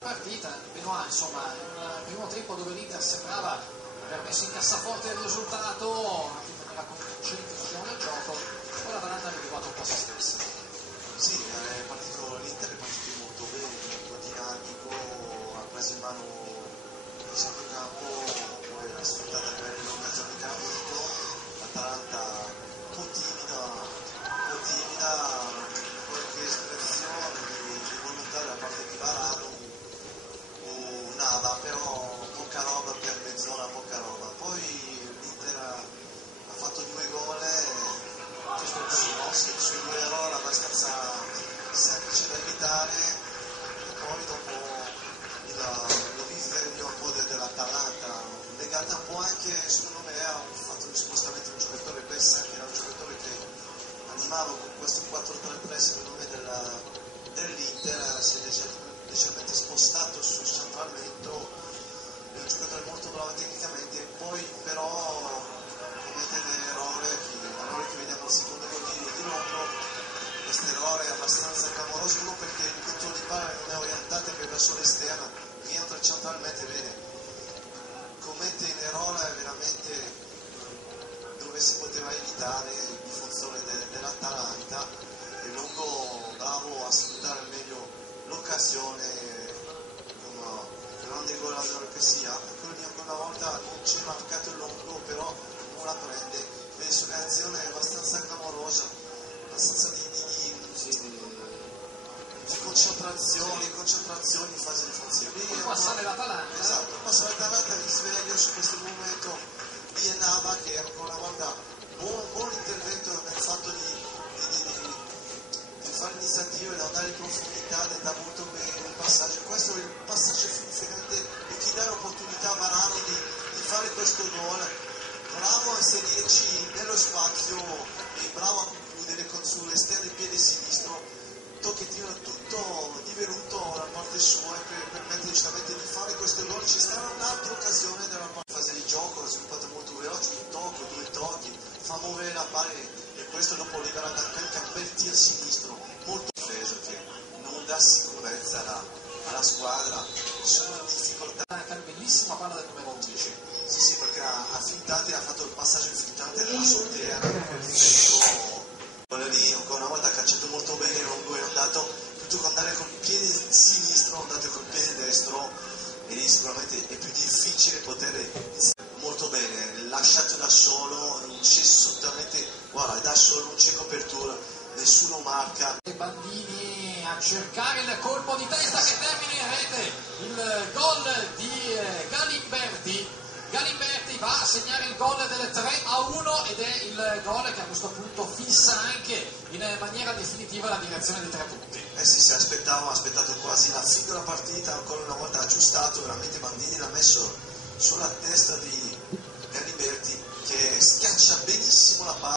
Partita, Benoit, insomma, un primo tempo dove l'Inter sembrava aver messo in cassaforte il risultato, anche in maniera convincente sul gioco, poi la Atalanta è arrivata un po' a se stessa. Sì, l'Inter è partito molto bene, molto dinamico, ha preso in mano il centrocampo, poi ha sfruttato bene l'occasione che ha avuto. L'Atalanta un po' timida, qualche espressione di volontà da parte di Varano, Nava, però poca roba per mezz'ora, poca roba. Poi l'Inter ha fatto 2 gol, questo è il primo, su 2 errori abbastanza semplice da evitare, e poi dopo il risveglio un po' dell'Atalanta, legata un po' anche, secondo me, a un fatto di spostamento di un giocatore. Pensa che era un giocatore che animava con questo 4-3-3, secondo me, dell'Inter, si è leggermente spostato sul centraletto, è un giocatore molto bravo tecnicamente, poi però commette l'errore che vediamo al secondo gol di Londro. Questo errore è abbastanza clamoroso, uno perché il controllo di palla non è orientato che verso l'esterno, rientra centralmente bene, commette un errore veramente dove si poteva evitare in funzione dell'Atalanta, e Longo bravo a sfruttare meglio l'occasione, come grande goleador che sia. Quello di ancora una volta non c'è marcato il Longo, però non la prende, le sue reazioni è abbastanza clamorosa, abbastanza di concentrazioni in fase difensiva. Passare l'Atalanta. Esatto, passa l'Atalanta, risveglio su questo momento di Nava, che ancora una volta buon intervento nel fatto di fare iniziative, da andare in profondità, da molto bene il passaggio. Questo è il passaggio funzionante e chi dà l'opportunità a Varano di fare questo gol, bravo a inserirci nello spazio e bravo a concludere sull'esterno del piede sinistro, tocchettino tutto divenuto da parte sua, per permettere giustamente di fare questo gol. Ci sarà un'altra occasione nella fase di gioco, sviluppato molto veloce, un tocco, 2 tocchi, fa muovere la palla, e questo dopo libera anche un bel tir sinistro molto difeso che non dà sicurezza alla squadra. Sono in difficoltà. Anche una bellissima palla del numero 11. Sì, perché ha fintato e ha fatto il passaggio infiltrante della sortera, quello lì ancora una volta ha cacciato molto bene Longo, è andato piuttosto che andare col piede sinistro, è andato col piede destro, e lì sicuramente è più difficile poter molto bene, lasciato da solo, non c'è assolutamente, guarda, da solo non c'è copertura, nessuno marca. E Bandini a cercare il colpo di testa che termina in rete, il gol di Galimberti va a segnare il gol del 3-1 ed è il gol che a questo punto fissa anche in maniera definitiva la direzione dei 3 punti. Sì, ha aspettato quasi la fine della partita, ancora una volta aggiustato, veramente Bandini l'ha messo sulla testa di Galimberti, che schiaccia benissimo la palla.